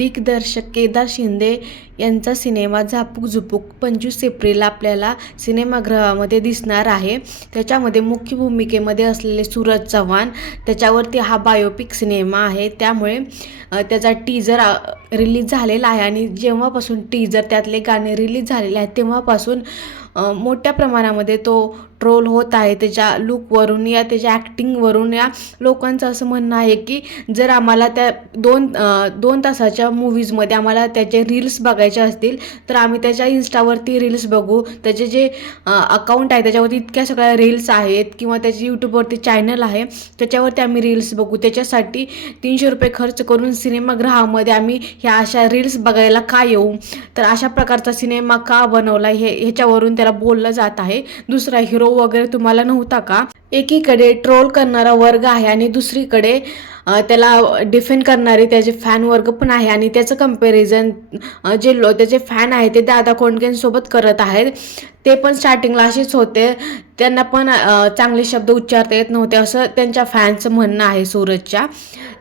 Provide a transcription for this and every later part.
दिग्दर्शक केदार शिंदे यांचा सिनेमा झापूक झुपूक पंचवीस एप्रिल आपल्याला सिनेमागृहामध्ये दिसणार आहे. त्याच्यामध्ये मुख्य भूमिकेमध्ये असलेले सूरज चव्हाण त्याच्यावरती हा बायोपिक सिनेमा आहे. त्यामुळे त्याचा टीजर रिलीज झालेला आहे आणि जेव्हापासून टीजर त्यातले गाणे रिलीज झालेले आहेत तेव्हापासून मोठ्या प्रमाणामध्ये तो ट्रोल होत आहे. त्याच्या लुकवरून या त्याच्या ॲक्टिंगवरून या लोकांचं असं म्हणणं आहे की जर आम्हाला त्या दोन दोन तासाच्या मूवीजमध्ये आम्हाला त्याचे रील्स बघायचे असतील तर आम्ही त्याच्या इन्स्टावरती रील्स बघू. त्याचे जे अकाउंट आहे त्याच्यावरती इतक्या सगळ्या रील्स आहेत किंवा त्याचे यूट्यूबवरती चॅनल आहे त्याच्यावरती आम्ही रील्स बघू. त्याच्यासाठी तीनशे रुपये खर्च करून सिनेमागृहामध्ये आम्ही ह्या अशा रील्स बघायला का येऊ? तर अशा प्रकारचा सिनेमा का बनवला हे ह्याच्यावरून त्याला बोललं जात आहे. दुसरा हिरो वगैरे तुम्हाला नव्हता का? एकीकडे ट्रोल करणारा वर्ग आहे आणि दुसरीकडे त्याला डिफेंड करणारे त्याचे फॅन वर्ग पण आहे आणि त्याचं कंपॅरिझन जे लो त्याचे फॅन आहे ते दादा कोंडकेंसोबत करत आहेत. ते पण स्टार्टिंगला असेच होते. त्यांना पण चांगले शब्द उच्चारता येत नव्हते असं त्यांच्या फॅनचं म्हणणं आहे सूरजच्या.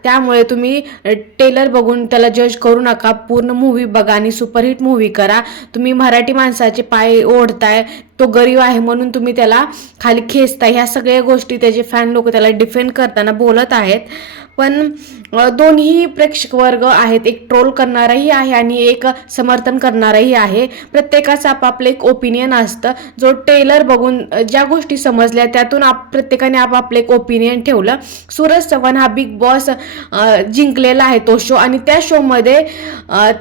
त्यामुळे तुम्ही टेलर बघून त्याला जज करू नका. पूर्ण मूवी बघा आणि सुपरहिट मूवी करा. तुम्ही मराठी माणसाचे पाय ओढताय तो गरीब आहे म्हणून तुम्ही त्याला खाली खेचताय. ह्या सगळ्या गोष्टी त्याचे फॅन लोक त्याला डिफेंड करताना बोलत आहेत. पण दोन्ही प्रेक्षक वर्ग आहेत. एक ट्रोल करणाराही आहे आणि एक समर्थन करणाराही आहे. प्रत्येकाचं आपापलं एक ओपिनियन असतं. असतं. जो टेलर बघून ज्या गोष्टी समजल्या त्यातून आप प्रत्येकाने आपापलं एक ओपिनियन ठेवलं. सूरज चव्हाण हा बिग बॉस जिंकलेला आहे तो शो आणि त्या शोमध्ये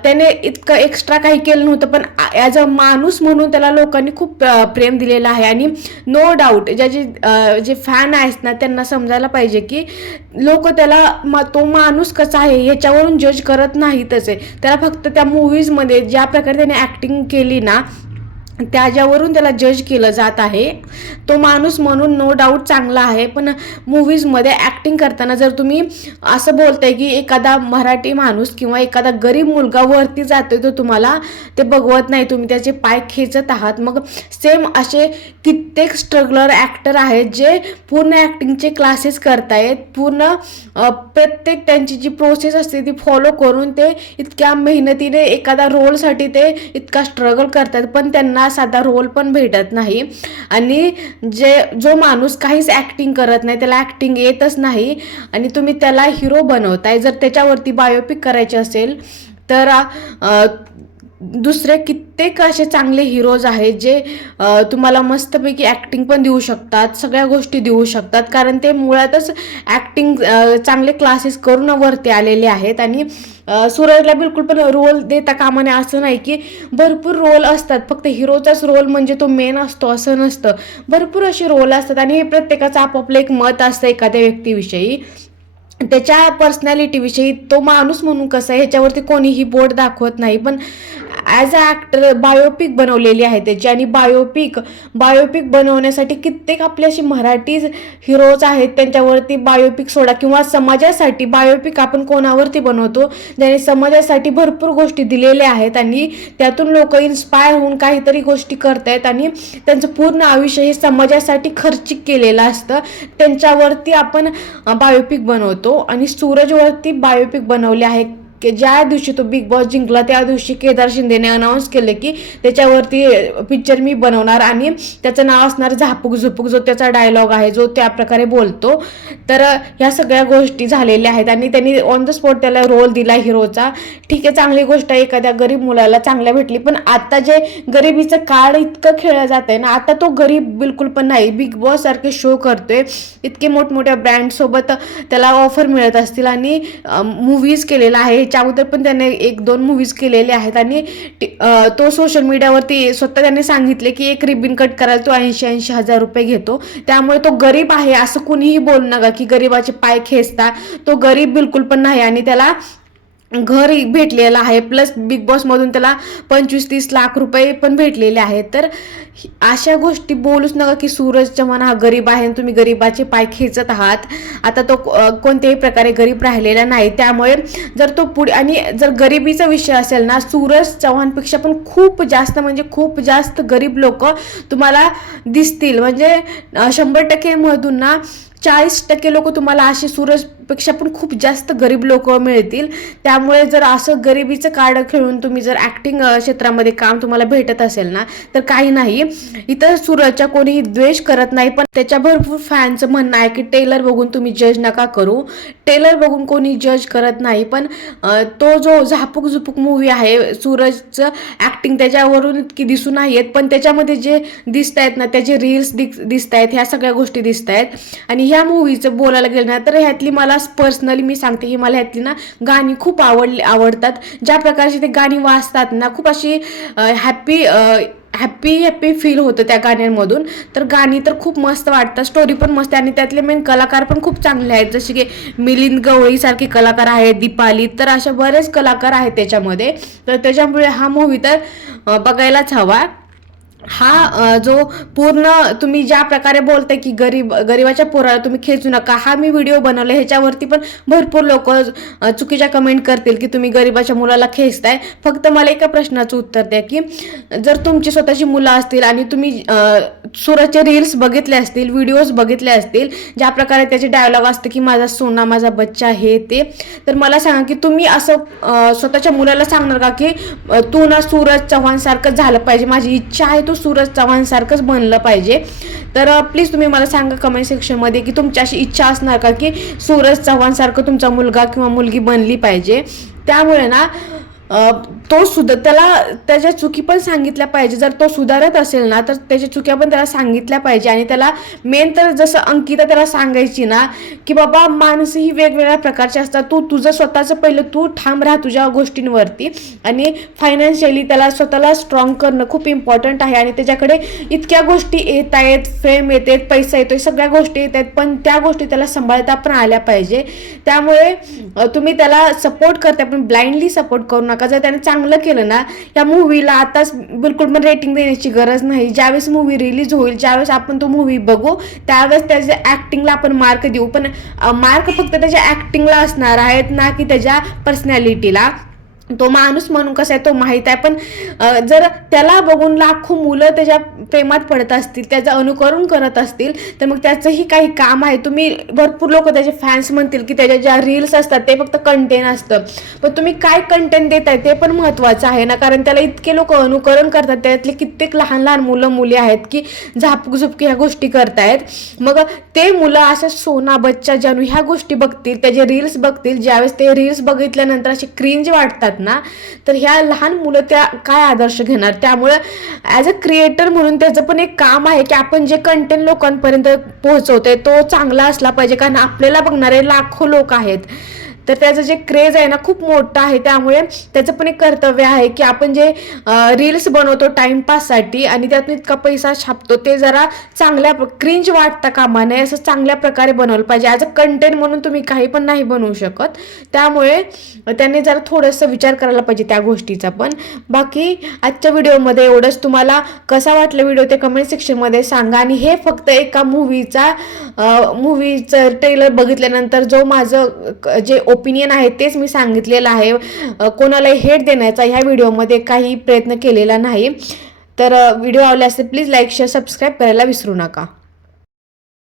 त्याने इतकं एक्स्ट्रा काही केलं नव्हतं पण ॲज अ माणूस म्हणून त्याला लोकांनी खूप प्रेम दिलेलं आहे. आणि नो डाऊट ज्याचे जे जे फॅन आहेत ना त्यांना समजायला पाहिजे की लोक त्याला तो माणूस कसा आहे ह्याच्यावरून जज करत नाहीतच आहे. त्याला फक्त त्या मूवीजमध्ये ज्या प्रकारे त्याने ॲक्टिंग केली ना त्याच्यावरून त्याला जज केलं जात आहे. तो माणूस म्हणून नो डाऊट चांगला आहे पण मूवीजमध्ये ॲक्टिंग करताना जर तुम्ही असं बोलताय की एखादा मराठी माणूस किंवा एखादा गरीब मुलगा वरती जातोय तर तुम्हाला ते बघवत नाही तुम्ही त्याचे पाय खेचत आहात. मग सेम असे कित्येक स्ट्रगलर ॲक्टर आहेत जे पूर्ण ॲक्टिंगचे क्लासेस करतायत पूर्ण प्रत्येक त्यांची जी प्रोसेस असते ती फॉलो करून ते इतक्या मेहनतीने एखादा रोलसाठी ते इतका स्ट्रगल करतात पण त्यांना साधा रोल पण भेटत नाही. आणि जे जो माणूस काहीच ॲक्टिंग करत नाही त्याला ॲक्टिंग येतच नाही. आणि तुम्ही त्याला हिरो बनवताय. जर त्याच्यावरती बायोपिक करायचे असेल तर दुसरे कित्येक असे चांगले हिरोज आहेत जे तुम्हाला मस्तपैकी ॲक्टिंग पण देऊ शकतात सगळ्या गोष्टी देऊ शकतात. कारण ते मुळातच ॲक्टिंग चांगले क्लासेस करून वरती आलेले आहेत. आणि सूरजला बिलकुल पण रोल देता कामा नये असं नाही की भरपूर रोल असतात. फक्त हिरोचाच रोल म्हणजे तो मेन असतो असं नसतं. भरपूर असे रोल असतात आणि हे प्रत्येकाचं आपापलं एक मत असतं एखाद्या व्यक्तीविषयी. त्याच्या पर्सनॅलिटीविषयी तो माणूस म्हणून कसा आहे ह्याच्यावरती कोणीही बोट दाखवत नाही. पण ॲज अ ॲक्टर बायोपिक बनवलेली आहे त्याची. आणि बायोपिक बायोपिक बनवण्यासाठी कित्येक आपले असे मराठी हिरोज आहेत त्यांच्यावरती बायोपिक सोडा किंवा समाजासाठी बायोपिक आपण कोणावरती बनवतो ज्याने समाजासाठी भरपूर गोष्टी दिलेल्या आहेत आणि त्यातून लोक इन्स्पायर होऊन काहीतरी गोष्टी करतायत आणि त्यांचं पूर्ण आयुष्य हे समाजासाठी खर्चिक केलेलं असतं. त्यांच्यावरती आपण बायोपिक बनवतो आणि सूरजवरती बायोपिक बनवले आहे. की ज्या दिवशी तो बिग बॉस जिंकला त्या दिवशी केदार शिंदेने अनाऊन्स केले की त्याच्यावरती पिक्चर मी बनवणार आणि त्याचं नाव असणार झापूक झुपूक जो त्याचा डायलॉग आहे जो त्या प्रकारे बोलतो. तर ह्या सगळ्या गोष्टी झालेल्या आहेत आणि त्यांनी ऑन द स्पॉट त्याला रोल दिला हिरोचा. ठीक आहे चांगली गोष्ट आहे एखाद्या गरीब मुलाला चांगल्या भेटली पण आता जे गरिबीचं कार्ड इतकं खेळलं जात आहे ना आता तो गरीब बिलकुल पण नाही. बिग बॉस सारखे शो करतोय. इतके मोठमोठ्या ब्रँडसोबत त्याला ऑफर मिळत असतील आणि मूवीज केलेला आहे ह्याच्या अगोदर पण त्याने एक दोन मूवीज केलेले आहेत. आणि तो सोशल मीडियावरती स्वतः त्याने सांगितले की एक रिबिन कट करायला तो ऐंशी ऐंशी हजार रुपये घेतो. त्यामुळे तो गरीब आहे असं कुणीही बोलू नका की गरीबाचे पाय खेचता. तो गरीब बिलकुल पण नाही आणि त्याला घर भेटलेलं आहे प्लस बिग बॉसमधून त्याला पंचवीस तीस लाख रुपये पण भेटलेले आहेत. तर अशा गोष्टी बोलूच नका की सूरज चव्हाण हा गरीब आहे आणि तुम्ही गरीबाचे पाय खेचत आहात. आता तो कोणत्याही प्रकारे गरीब राहिलेला नाही. त्यामुळे जर तो पुढे आणि जर गरिबीचा विषय असेल ना सूरज चव्हाणपेक्षा पण खूप जास्त म्हणजे खूप जास्त गरीब लोक तुम्हाला दिसतील. म्हणजे शंभर टक्के मधून ना चाळीस टक्के लोक तुम्हाला असे सूरजपेक्षा पण खूप जास्त गरीब लोक मिळतील. त्यामुळे जर असं गरिबीचं कार्ड खेळून तुम्ही जर ॲक्टिंग क्षेत्रामध्ये काम तुम्हाला भेटत असेल ना तर काही नाही. इतर सूरजच्या कोणीही द्वेष करत नाही पण त्याच्या भरपूर फॅनचं म्हणणं आहे की टेलर बघून तुम्ही जज नका करू. टेलर बघून कोणी जज करत नाही पण तो जो झापूक झुपूक मूवी आहे सूरजचं ॲक्टिंग त्याच्यावरून इतकी दिसून नाही येत पण त्याच्यामध्ये जे दिसत आहेत ना त्याचे रील्स दिसत आहेत ह्या सगळ्या गोष्टी दिसत आहेत आणि ह्या मूवीचं बोलायला गेलं ना तर ह्यातली मला पर्सनली मी सांगते की मला ह्यातली ना गाणी खूप आवडली आवडतात. ज्या प्रकारची ते गाणी वाजतात ना खूप अशी हॅपी हॅप्पी हॅप्पी फील होतं त्या गाण्यांमधून. तर गाणी तर खूप मस्त वाटतात स्टोरी पण मस्त आहे आणि त्यातले मेन कलाकार पण खूप चांगले आहेत. जसे की मिलिंद गवळीसारखे कलाकार आहेत दीपाली तर अशा बरेच कलाकार आहेत त्याच्यामध्ये. तर त्याच्यामुळे हा मूवी तर बघायलाच हवा. हा जो पूर्ण तुम्ही ज्या प्रकारे बोलताय की गरीब गरिबाच्या पोराला तुम्ही खेचू नका हा मी व्हिडिओ बनवला ह्याच्यावरती पण भरपूर लोक चुकीच्या कमेंट करतील की तुम्ही गरिबाच्या मुलाला खेचताय. फक्त मला एका प्रश्नाचं उत्तर द्या की जर तुमची स्वतःची मुलं असतील आणि तुम्ही सुराचे सूरजचे रील्स बघितले असतील व्हिडिओज बघितले असतील ज्या प्रकारे त्याचे डायलॉग असते की माझा सोना माझा बच्चा हे ते तर मला सांगा की तुम्ही असं स्वतःच्या मुलाला सांगणार का की तू ना सूरज चव्हाणसारखं झालं पाहिजे माझी इच्छा आहे तो सूरज चव्हाणसारखंच बनलं पाहिजे. तर प्लीज तुम्ही मला सांगा कमेंट सेक्शनमध्ये की तुमची अशी इच्छा असणार का की सूरज चव्हाणसारखं तुमचा मुलगा किंवा मुलगी बनली पाहिजे. त्यामुळे ना तो सुद्धा त्याला त्याच्या चुकी पण सांगितल्या पाहिजे. जर तो सुधारत असेल ना तर त्याच्या चुक्या पण त्याला सांगितल्या पाहिजे. आणि त्याला मेन तर जसं अंकिता त्याला सांगायची ना की बाबा माणसं ही वेगवेगळ्या प्रकारची असतात. तू तुझं स्वतःचं पहिलं तू ठाम राहा तुझ्या गोष्टींवरती. आणि फायनान्शियली त्याला स्वतःला स्ट्रॉंग करणं खूप इम्पॉर्टंट आहे. आणि त्याच्याकडे इतक्या गोष्टी येत आहेत फेम येते पैसा येतोय सगळ्या गोष्टी येत आहेत पण त्या गोष्टी त्याला सांभाळता पण आल्या पाहिजे. त्यामुळे तुम्ही त्याला सपोर्ट करता पण ब्लाइंडली सपोर्ट करू नका. जर त्याने चांगलं केलं ना या मूवीला आताच बिलकुल पण रेटिंग देण्याची गरज नाही. ज्यावेळेस मूवी रिलीज होईल ज्यावेळेस आपण तो मूवी बघू त्यावेळेस त्याच्या ॲक्टिंगला आपण मार्क देऊ. पण मार्क फक्त त्याच्या ॲक्टिंगला असणार आहेत ना की त्याच्या पर्सनॅलिटीला तो माणूस म्हणून कसा आहे तो माहीत आहे. पण जर त्याला बघून लाखो मुलं त्याच्या प्रेमात पडत असतील त्याचं अनुकरण करत असतील तर मग त्याचंही काही काम आहे. तुम्ही भरपूर लोक त्याचे फॅन्स म्हणतील की त्याच्या ज्या रील्स असतात ते फक्त कंटेंट असतं. पण तुम्ही काय कंटेंट आहे ते पण महत्त्वाचं आहे ना. कारण त्याला इतके लोक अनुकरण करतात त्यातले कित्येक लहान लहान मुलं मुली आहेत की झापूक झुपकी ह्या गोष्टी करतायत. मग ते मुलं असं सोना बच्चा जानू ह्या गोष्टी बघतील त्याचे रील्स बघतील. ज्यावेळेस ते रील्स बघितल्यानंतर असे क्रिंज वाटतात ना तर ह्या लहान मुलं त्या काय आदर्श घेणार? त्यामुळं ॲज अ क्रिएटर म्हणून त्याचं पण एक काम आहे की आपण जे कंटेंट लोकांपर्यंत पोहोचवतोय तो चांगला असला पाहिजे. कारण आपल्याला बघणारे लाखो लोक आहेत. तर त्याचं जे क्रेज आहे ना खूप मोठं आहे. त्यामुळे त्याचं पण एक कर्तव्य आहे की आपण जे रील्स बनवतो टाइमपाससाठी आणि त्यातून इतका पैसा छापतो ते जरा चांगल्या क्रिंज वाटता कामा नये असं चांगल्या प्रकारे बनवलं पाहिजे. ॲज अ कंटेंट म्हणून तुम्ही काही पण नाही बनवू शकत. त्यामुळे त्याने जरा थोडंसं विचार करायला पाहिजे त्या गोष्टीचा पण. बाकी आजच्या व्हिडिओमध्ये एवढंच. तुम्हाला कसा वाटलं व्हिडिओ ते कमेंट सेक्शनमध्ये सांगा. आणि हे फक्त एका मूवीचा मूवीचं ट्रेलर बघितल्यानंतर जो माझं जे जे ओपिनियन आहे तेच मी सांगितलेलं आहे. कोणालाही हेट देण्याचा ह्या व्हिडिओमध्ये काही प्रयत्न केलेला नाही. तर व्हिडिओ आवडला असेल प्लीज लाईक शेअर सबस्क्राईब करायला विसरू नका.